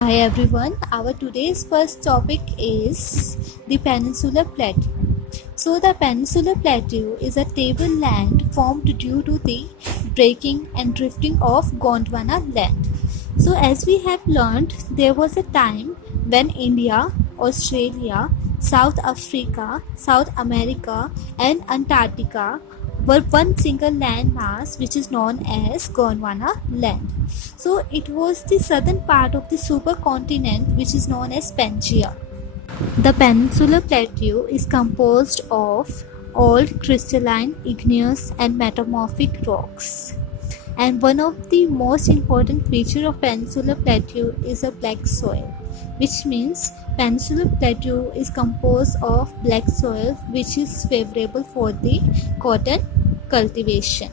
Hi everyone, our today's first topic is the Peninsular Plateau. So the Peninsular Plateau is a tableland formed due to the breaking and drifting of Gondwana land. So as we have learned, there was a time when India, Australia, South Africa, South America and Antarctica were one single landmass which is known as Gondwana land. So it was the southern part of the supercontinent which is known as Pangaea. The Peninsular Plateau is composed of old crystalline, igneous and metamorphic rocks. And one of the most important features of Peninsular Plateau is a black soil, which means Peninsular Plateau is composed of black soil which is favorable for the cotton cultivation.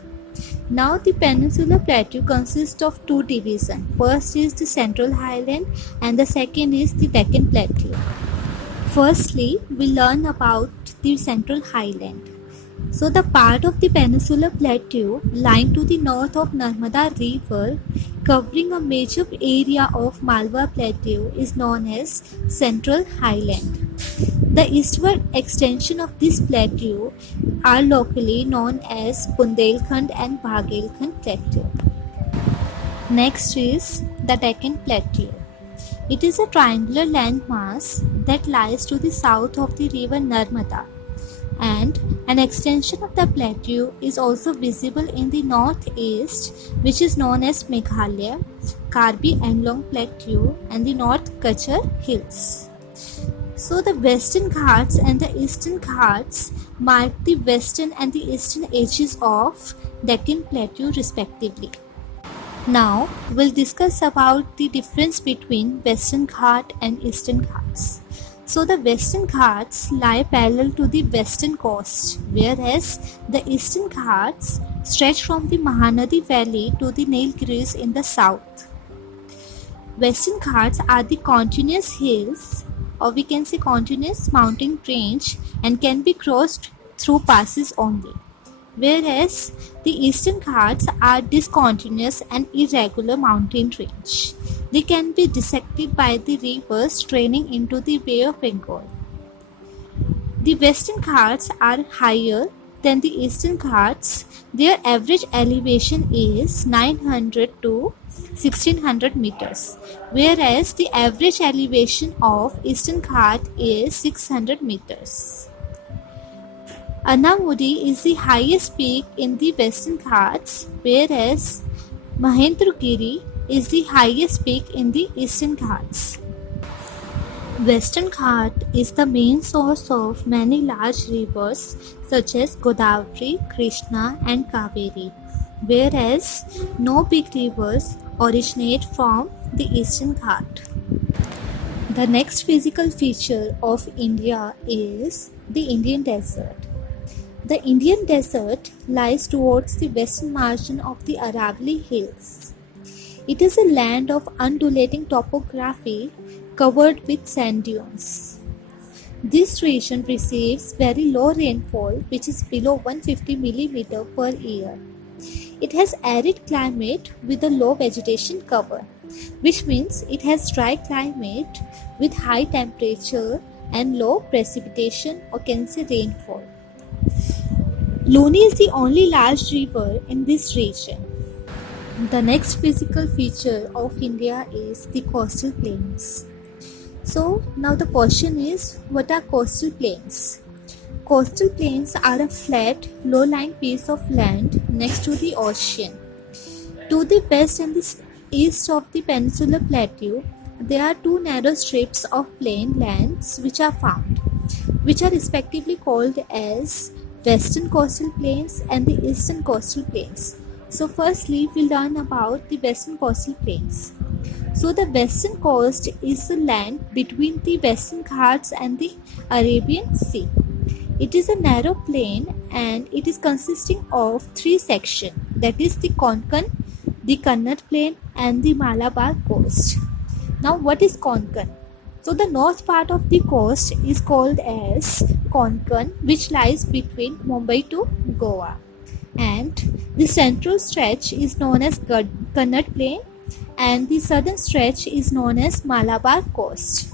Now the Peninsular Plateau consists of two divisions. First is the Central Highland and the second is the Deccan Plateau. Firstly, we learn about the Central Highland. So the part of the Peninsular Plateau lying to the north of Narmada River, covering a major area of Malwa Plateau, is known as Central Highland. The eastward extension of this plateau are locally known as Bundelkhand and Baghelkhand Plateau. Next is the Deccan Plateau. It is a triangular landmass that lies to the south of the river Narmada, and an extension of the plateau is also visible in the northeast, which is known as Meghalaya, Karbi Anglong Plateau and the North Kachar Hills. So the Western Ghats and the Eastern Ghats mark the western and the eastern edges of Deccan Plateau respectively. Now we'll discuss about the difference between Western Ghat and Eastern Ghats. So the Western Ghats lie parallel to the western coast, whereas the Eastern Ghats stretch from the Mahanadi Valley to the Nilgiris in the south. Western Ghats are the continuous hills, or we can say continuous mountain range, and can be crossed through passes only. Whereas the Eastern Ghats are discontinuous and irregular mountain range. They can be dissected by the rivers draining into the Bay of Bengal. The Western Ghats are higher than the Eastern Ghats. Their average elevation is 900 to 1600 meters, whereas the average elevation of Eastern Ghat is 600 meters. Anamudi is the highest peak in the Western Ghats, whereas Mahendragiri is the highest peak in the Eastern Ghats. Western Ghat is the main source of many large rivers such as Godavari, Krishna and Kaveri, whereas no big rivers originate from the Eastern Ghat. The next physical feature of India is the Indian desert. The Indian desert lies towards the western margin of the Aravalli Hills. It is a land of undulating topography covered with sand dunes. This region receives very low rainfall, which is below 150 mm per year. It has arid climate with a low vegetation cover, which means it has dry climate with high temperature and low precipitation, or can say rainfall. Luni is the only large river in this region. The next physical feature of India is the coastal plains. So now the question is, what are coastal plains? Coastal plains are a flat, low-lying piece of land next to the ocean. To the west and the east of the Peninsular Plateau, there are two narrow strips of plain lands which are found, which are respectively called as Western Coastal Plains and the Eastern Coastal Plains. So firstly, we learn about the Western Coastal Plains. So the western coast is the land between the Western Ghats and the Arabian Sea. It is a narrow plain and it is consisting of three sections, that is the Konkan, the Kannada Plain and the Malabar coast. Now what is Konkan? So the north part of the coast is called as Konkan, which lies between Mumbai to Goa. And the central stretch is known as Kannada Plain and the southern stretch is known as Malabar Coast.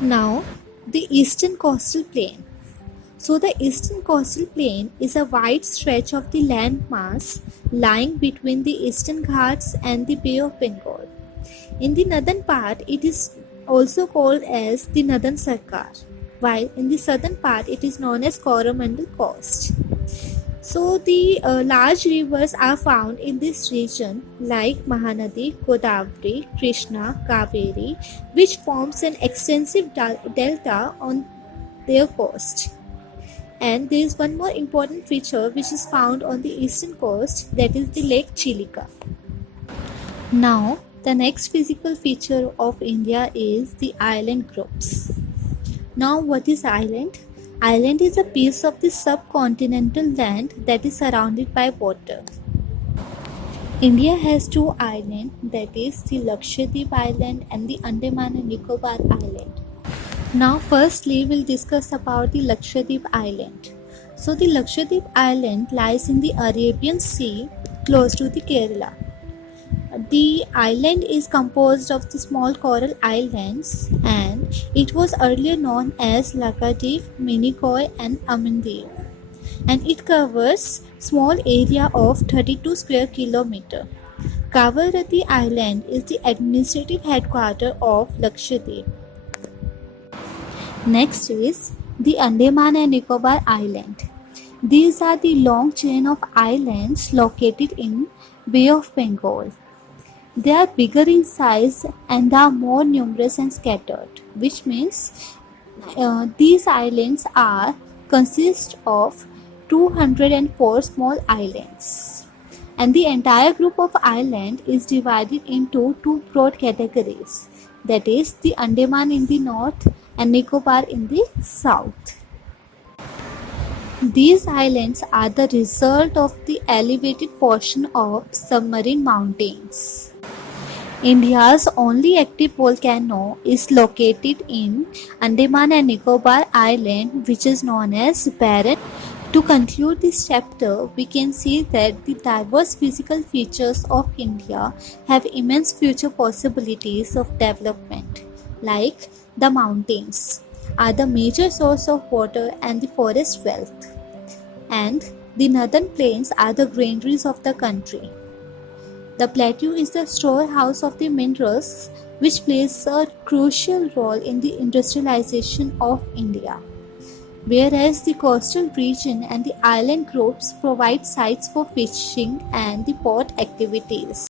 Now, the eastern coastal plain. So, the eastern coastal plain is a wide stretch of the land mass lying between the Eastern Ghats and the Bay of Bengal. In the northern part, it is also called as the Northern Sarkar, while in the southern part, it is known as Coromandel Coast. So, the large rivers are found in this region like Mahanadi, Godavari, Krishna, Kaveri, which forms an extensive delta on their coast. And there is one more important feature which is found on the eastern coast, that is the Lake Chilika. Now, the next physical feature of India is the island groups. Now, what is island? Island is a piece of the subcontinental land that is surrounded by water. India has two islands, that is the Lakshadweep Island and the Andaman and Nicobar Island. Now, firstly, we'll discuss about the Lakshadweep Island. So, the Lakshadweep Island lies in the Arabian Sea, close to the Kerala. The island is composed of the small coral islands, and it was earlier known as Lakshadweep, Minicoy, and Amandeep. And it covers small area of 32 square kilometer. Kavaratti Island is the administrative headquarters of Lakshadweep. Next is the Andaman and Nicobar Island. These are the long chain of islands located in Bay of Bengal. They are bigger in size and are more numerous and scattered, which means these islands consist of 204 small islands. And the entire group of islands is divided into two broad categories, that is the Andaman in the north and Nicobar in the south. These islands are the result of the elevated portion of submarine mountains. India's only active volcano is located in Andaman and Nicobar Island, which is known as Barron. To conclude this chapter, we can see that the diverse physical features of India have immense future possibilities of development, like the mountains are the major source of water and the forest wealth, and the northern plains are the granaries of the country. The plateau is the storehouse of the minerals, which plays a crucial role in the industrialization of India, whereas the coastal region and the island groups provide sites for fishing and the port activities.